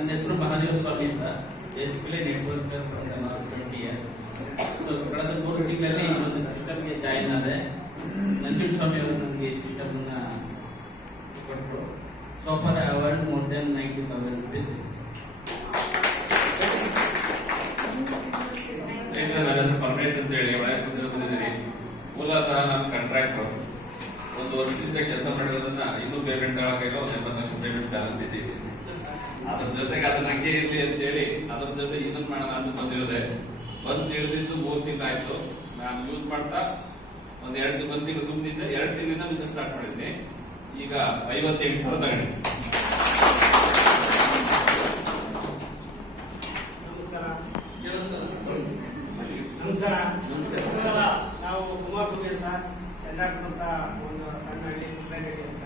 ನನ್ನ ಹೆಸರು ಮಹಾದೇವ ಸ್ವಾಮಿ ಅಂತ, ಎಸ್ಪಿಲೆ ನೆಟ್ವರ್ಕ್ ಸೊ ಕಳೆದ 3 ತಿಂಗಳಲ್ಲಿ ಈ ಒಂದು ಸಿಸ್ಟಮ್ಗೆ ಜಾಯಿನ್ ಆದೆ. ನಂಜುಂಡ ಸ್ವಾಮಿ ಅವರು ನನಗೆ ಈ ಸಿಸ್ಟಮ್ ಅನ್ನ ಕೊಟ್ಟರು. So for I earn more than 90,000 rupees. ನನ್ನ ಹೆಸರು ಪರಮೇಶ್ ಅಂತ ಹೇಳಿ ಬಂದಿದ್ದೀನಿ. ಮೂಲತಃ ನಾನು ಕಾಂಟ್ರಾಕ್ಟರ್. 1 ವರ್ಷದಿಂದ ಕೆಲಸ ಮಾಡಿರೋದನ್ನ ಇನ್ನೂ ಪೇಮೆಂಟ್ ಆಗಲ್ಲ, ಒಂದು 80 ಲಕ್ಷ ಪೇಮೆಂಟ್ ಬ್ಯಾಲೆನ್ಸ್ ಇದ್ದೀವಿ. ಅದ್ರ ಜೊತೆಗೆ ಅದನ್ನ ಹಂಗೆ ಇರ್ಲಿ ಅಂತ ಹೇಳಿ ಅದ್ರ ಜೊತೆ ಇದನ್ನ ಮಾಡೋಣ ಅಂತ ಬಂದಿರೋದೆ. ಬಂದು ಹಿಡಿದಿದ್ದು 3 ತಿಂಗಳು ಆಯ್ತು. ನಾನು ಯೂಸ್ ಮಾಡ್ತಾ ಒಂದು 1 ತಿಂಗಳು ಸುಮ್ಮನಿದ್ದೆ. 2 ತಿಂಗಳಿಂದ ಬಿಸ್ನೆಸ್ ಸ್ಟಾರ್ಟ್ ಮಾಡಿದ್ದೀನಿ. ಈಗ 58,000 ತಗೊಂಡಿದ್ದೀನಿ. ನಮಸ್ಕಾರ. ನಾವು ಕುಮಾರಸ್ವಾಮಿ ಅಂತ ಚಂದ್ರಾಪುರ ಅಂತ ಒಂದು ಸಣ್ಣ ಹಳ್ಳಿ ಅಂತ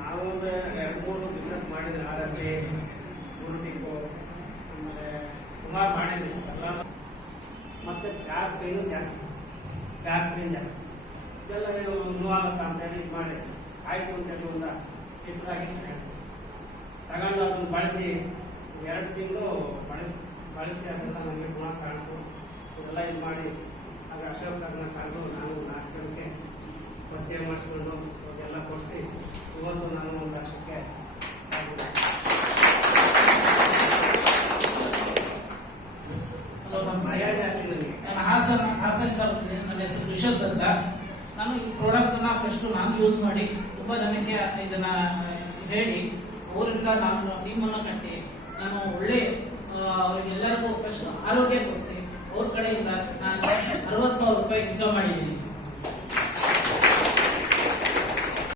ನಾವು 2-3 ಬಿಸ್ನೆಸ್ ಮಾಡಿದ್ರೆ ಆರಲ್ಲಿ ಗುರುಟಿಪ್ಪು ಆಮೇಲೆ ಸುಮಾರು ಮಾಡಿದ್ವಿ ಎಲ್ಲ. ಮತ್ತೆ ಬ್ಯಾಕ್ ಪೇನು ಜಾಸ್ತಿ ಇದೆಲ್ಲ ನೋವಾಗುತ್ತಾ ಅಂತೇಳಿ ಇದು ಮಾಡಿ ಆಯ್ತು ಅಂತೇಳಿ ಒಂದು ಚಿತ್ರದಾಗಿ ತಗೊಂಡು ಅದನ್ನು ಬಳಸಿ 2 ತಿಂಗಳು ಬಳಸಿ ಅದೆಲ್ಲ ನನಗೆ ಗುಣ ಕಾಣ್ತು. ಇದೆಲ್ಲ ಇದು ಮಾಡಿ ಆಗ ಅಶೋಕ್ ಸರ್ನ ಕಂಡು ನಾನು 4 ಜನಕ್ಕೆ ಪರಿಚಯ ಮಾಡಿಸ್ಕೊಂಡು ಅದೆಲ್ಲ ಕೊಡಿಸಿ ಇವತ್ತು ನಾನು 1 ವರ್ಷಕ್ಕೆ ನಾನು ಹಾಸನದಿಂದ ಬರ್ತೀನಿ. ನನ್ನ ಹೆಸರು ದುಷ್ಯಂತ್ ಅಂತ. ನಾನು ಈ ಪ್ರಾಡಕ್ಟ್ ಫಸ್ಟ್ ನಾನು ಯೂಸ್ ಮಾಡಿ ತುಂಬಾ ಜನಕ್ಕೆ ಇದನ್ನ ಹೇಳಿ ಅವರಿಂದ ನಾನು ಟೀಮನ್ನು ಕಟ್ಟಿ ನಾನು ಒಳ್ಳೆ ಅವರಿಗೆಲ್ಲರಿಗೂ ಫಸ್ಟ್ ಆರೋಗ್ಯ ಕೊಡಿಸಿ ಅವ್ರ ಕಡೆಯಿಂದ ನಾನು 60,000 ರೂಪಾಯಿ ಇನ್ಕಮ್ ಮಾಡಿದ್ದೀನಿ.